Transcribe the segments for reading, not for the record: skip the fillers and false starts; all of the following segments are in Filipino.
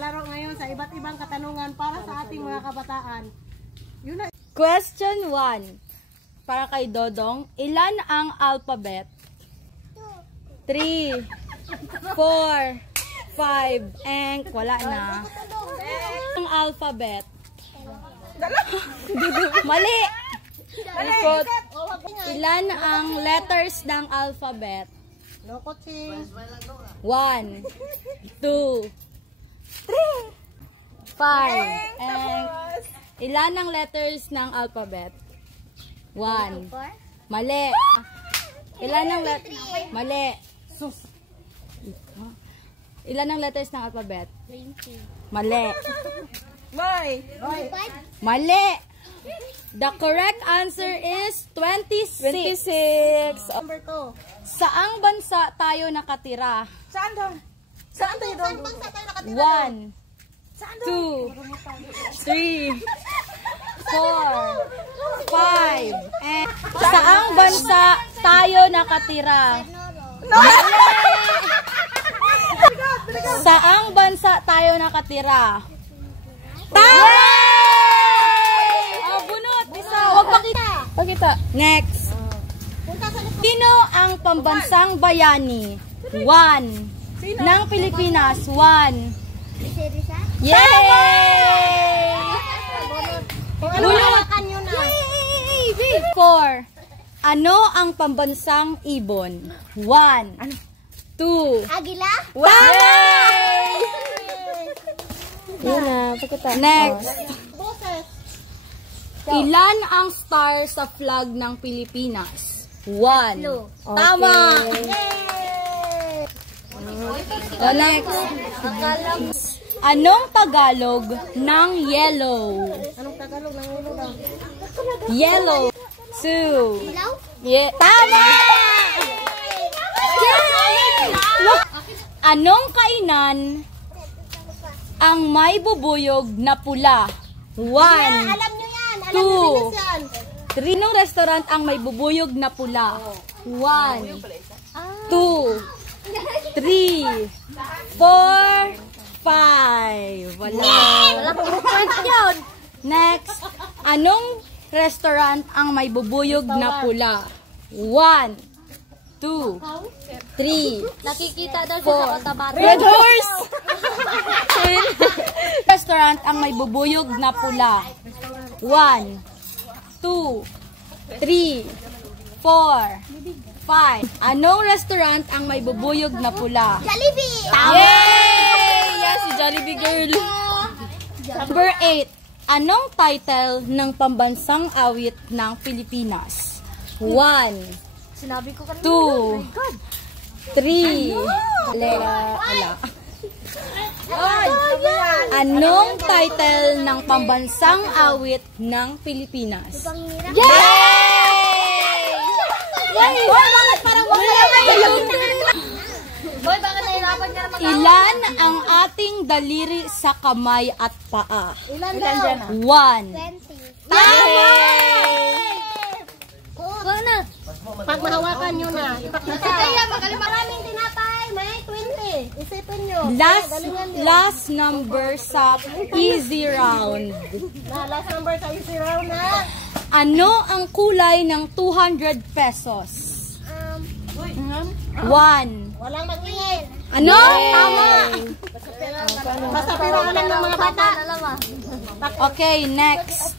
maglalaro ngayon sa iba't ibang katanungan para sa ating mga kabataan. Yun na. Question 1. Para kay Dodong, ilan ang alphabet? 3, 4, 5, and wala na. Ang alphabet. Mali! Ilan ang letters ng alphabet? 1, 2, 3, 5. And ilan ang letters ng alphabet? 1. Mali. Ilan ang Mali. Ilan ang letters ng alphabet? 20. Mali. Boy! Mali. The correct answer is 26. Number 2. Saang bansa tayo nakatira? Saan daw? Saan tayo daw? 1, 2, 3, 4, 5. And saang bansa tayo nakatira? Saang bansa tayo nakatira? Tama! Oh, bunot. Isa. Huwag pakita. Next. Sino ang pambansang bayani? 1. Ng Pilipinas. 1. Yay! Bunot. 4. Ano ang pambansang ibon? 1. 2. Agila? Tama! Yun na, pakita. Next. Ilan ang star sa flag ng Pilipinas? 1. Tama! Next. Anong Tagalog ng yellow? Anong Tagalog ng ulo daw? Yellow. 2. Ilaw? Tama! Anong kainan ang may bubuyog na pula? 1, Alam nyo yan. 2, 3. Anong restaurant ang may bubuyog na pula? 1, 2, 3, 4, 5. Wala. Wala pong point yun. Next. Anong restaurant ang may bubuyog na pula? 1, 2, 3, Nakikita daw siya sa Cotabato. Red Horse! Restaurant ang may bubuyog na pula. 1, 2, 3, 4, 5. Anong restaurant ang may bubuyog na pula? Jollibee! Yay! Yes, si Jollibee girl. Number 8. Anong title ng pambansang awit ng Pilipinas? 1, Sinabi ko kanina. 2, 3. Wala. Anong title ng pambansang awit ng Pilipinas? Panghirap. Yay! Yay! Bakit parang wala Boy, bakit nahirapan ka naman? Ilan ang ating daliri sa kamay at paa? Ilan daw? 1. 20. Tama! Huwag na. Pag mahawakan nyo na, ipakita. Kaya maraming tinapay. May 20. Isipin nyo. Last number sa easy round. Last number sa easy round na. Ano ang kulay ng 200 pesos? 1. Walang mag-ingay. Ano? Tama! Basta piraan lang ng mga bata. Okay, next.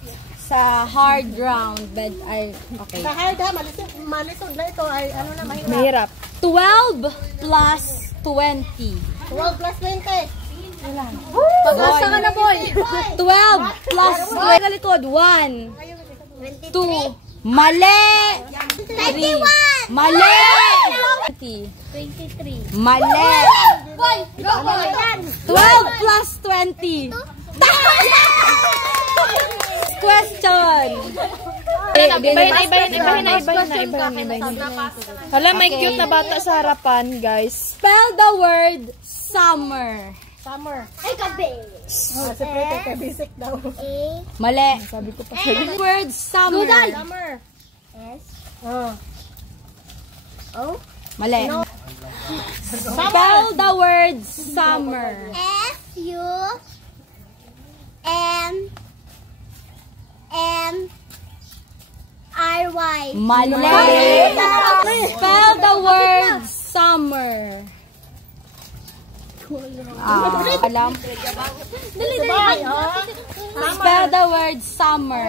Sa hard round. Okay. Sa hard ha, malisod na ito ay ano na mahirap. 12 plus 20. 12 plus 20. Pag-asa ka na, boy. 12 plus 20. Likod. 1, 2. Mali! 3. Mali! 23. Mali! Boy! 12 plus 20. Question. Ibahin na. Hala, may cute na bata sa harapan, guys. Spell the word summer. Summer. Ay, gabi. Si Prete, kay basic daw. Mali. Sabi ko pa sa'yo. Word summer. Summer. S. Oh. Mali. Spell the word summer. S-U. I. Mali. Spell the word summer. Alam? Spell the word summer.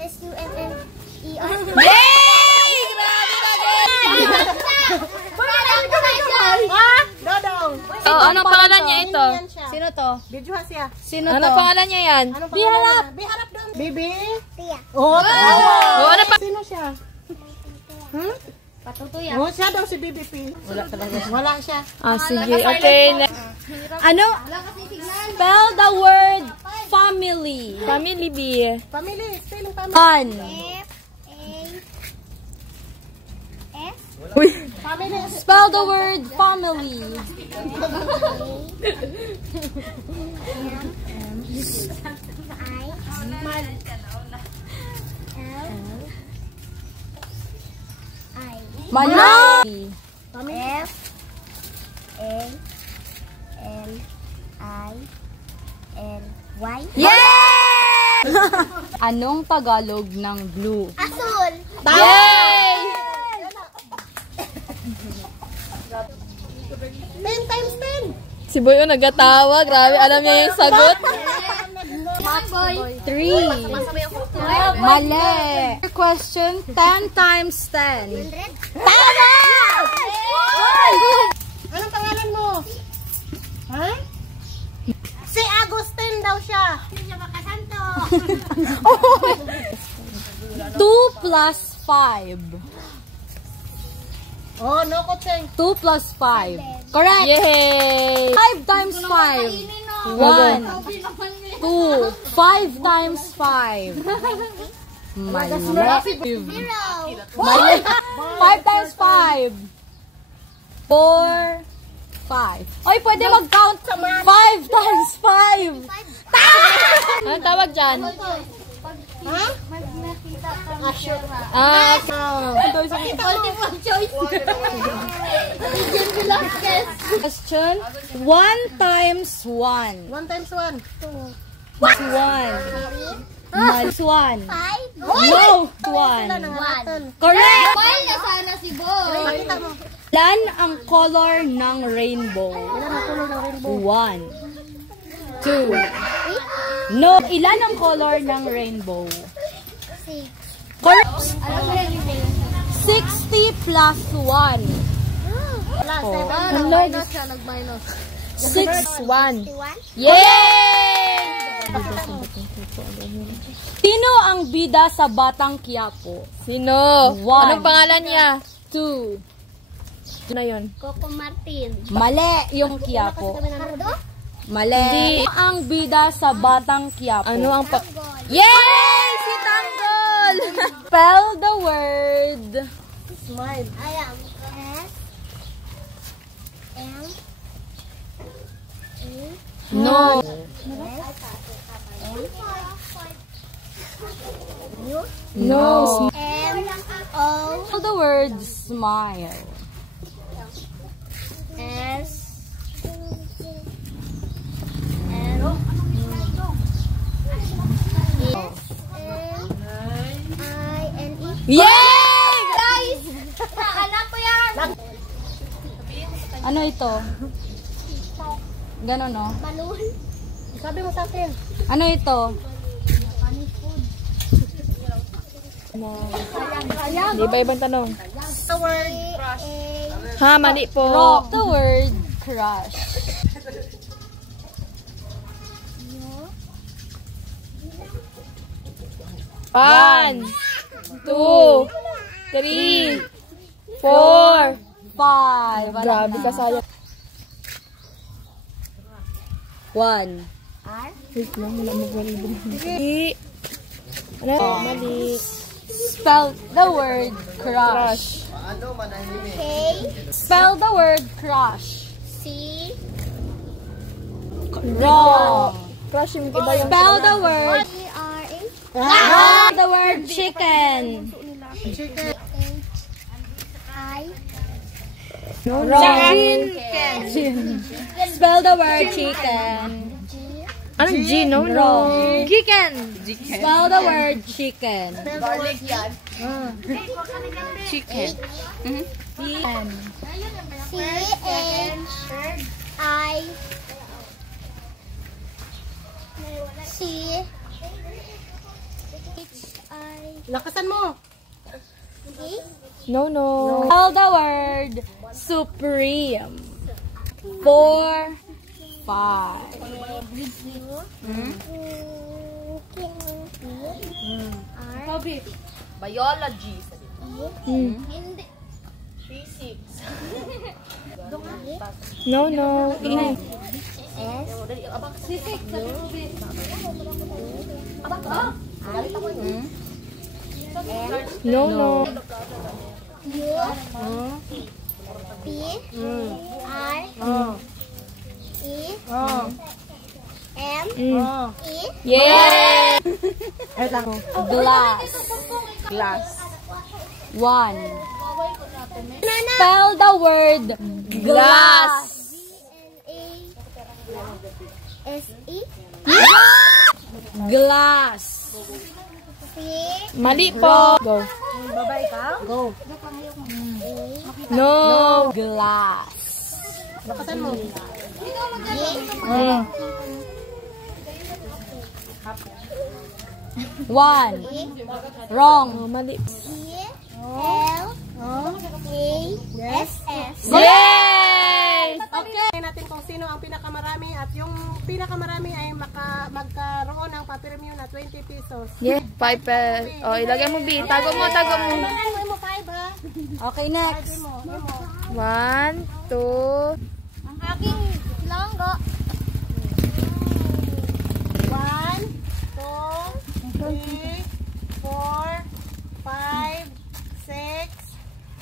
S-U-M-M-E-R. Yay! Grabe na Dodong. Oh, anong pangalan niya ito? Sino to? Videohan siya. Sino Anong to? pangalan niya yan? Anong pangalan? Biharap doon. Bibi. Tia. Oh, tawa. Oh, ano pa? Sino siya? Patutuya. Oh, siya daw si BBP. Wala talaga. Wala siya. Ah, sige. Okay. Ano? Spell the word family. Family B. Family. Spelling family. One. F-A-S. Uy. Family. Spell the word family. Mali. F A L I L Y. Yay! Anong Tagalog ng blue? Asul. Yay! 10 times 10. Si Boy nagatawa. Grabe, alam niya yung sagot. 3. Mali. Question, 10 times 10. Tama! Anong pangalan mo? Ha? Si Agustin daw siya. Hindi siya makasanto. 2 plus 5. Oh, no kutseng. 2 plus 5. Correct. Yay! 5 times 5. 1, 2, 5 times 5. Mali. Mali. 5 times 5. 4, 5. Oy, pwede mag-count. 5 times 5. Anong tawag dyan? Ha? Ah, Multiple choice. Question. 1 times 1. 1 times 1. 1. Minus 1. 5. No! 1. Correct! Sana si Boy. Pakita mo. Ilan ang color ng rainbow? Ilan ang kulay ng rainbow? 1, 2. No, ilan ang color ng rainbow? 6. Correct. Alam mo yan yung 60 plus 1. Wala, 7. Nag-minus siya, nag-minus. 6. 1. 1. Yay! Sino ang bida sa Batang Quiapo? Sino? One. Anong pangalan niya? 2. Ano yun? Coco Martin. Mali yung Quiapo. Cardo? Mali. Hindi. Sino ang bida sa Batang Quiapo? Ano ang pa... Tanggol. Yay! Si Tanggol! Spell the word. Smile. Ayan. S. M. E. No. No. M. O. Spell the word smile. S. M. I-N-E. Yay! Guys! Alam ko yan! Ano ito? Ganon, no? Balloon. Sabi mo sa akin. Ano ito? Di ba ibang tanong? The word. Ha, mali po. Rock the word crush. One, 2, 3, 4. 5. Grabe ka sayang. 1. R. Wait lang, wala mag-worry. Mali. Ano? Mali. Spell the word crush. K. Spell the word crush. C. Wrong. Crush yung iba yung... Spell the word. E-R-A. Spell the word chicken. Chicken. I. Wrong. Spell the word chicken. G. Anong G? No, no. Chicken. Spell the word chicken. Garlic yan. Chicken. Lakasan mo. No, no. Spell the word supreme. 4, 5. Biology. No, no. No, no. Yeah! Glass. Glass. 1. Spell the word glass. Glass. Mali po. Go. Babay ka? Go. No. Glass. Lakasan mo. One. Wrong. Mali. Yay! Okay. Tingnan natin kung sino ang pinakamarami at yung pinakamarami ay magkaroon ng pa-premium na 20 pesos. Yeah. 5 pesos. Oh, ilagay mo, B. Tago mo, tago mo. Kailangan mo 5 ha? Okay, next. 1, 2. Ang aking langgo. 1, 2, 3, 4, 5, 6,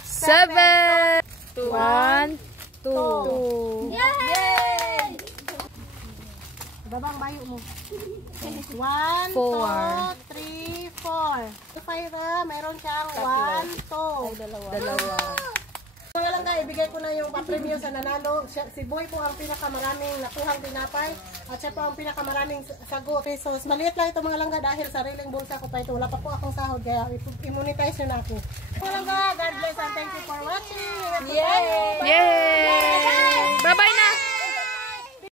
7. 1, 2. Yay! Babang bayo mo. 1, 2, 3, 4. Fyra, meron siyang 1, 2. Dalawa. Mga lang ka, ibigay ko na yung pa-premium sa nanalo. Si Boy po ang pinakamaraming nakuhang tinapay at siya po ang pinakamaraming sagot. Pesos. Maliit lang ito mga langga dahil sariling bulsa ko pa ito. Wala pa po akong sahod kaya i-monetize nyo na ako. Mga langga, God bless and thank you for watching. Yay! Yay! Bye-bye na!